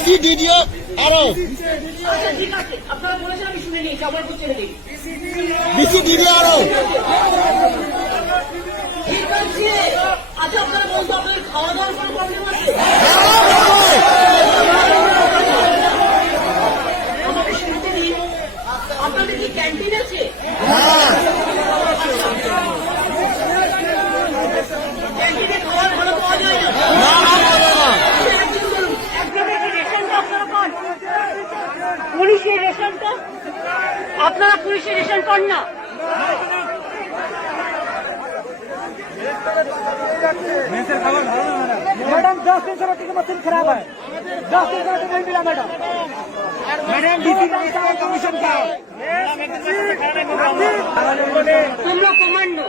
DC DDO আরো আপনারা বলেছেন আমি শুনে নিয়েছি আবার বলতে নেই ডিসি ডিডিও আরো ঠিক আছে আচ্ছা আপনারা বলতো আপনাদের খাওয়া দাওয়ার কোনো প্রবলেম আছে আমাকে শুনতে দিন আপনাদের কি ক্যান্টিন আছে ক্যান্টিনে খাবার ভালো পাওয়া যায় না পুলিশের রেশনটা আপনারা পুলিশের রেশন পান না मैडम 10 दिन से रोटी की मशीन खराब है 10 दिन से रोटी नहीं मिला मैडम डीसी कमीशन का তোমরা কমান্ডো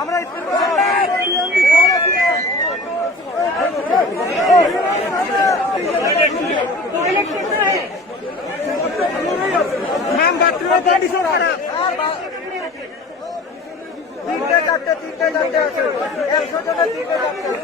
আমরা मैम बाथरूम में कंडीशन खराब तीनटे चारटे আছে 100 জনের तीनटे চারটে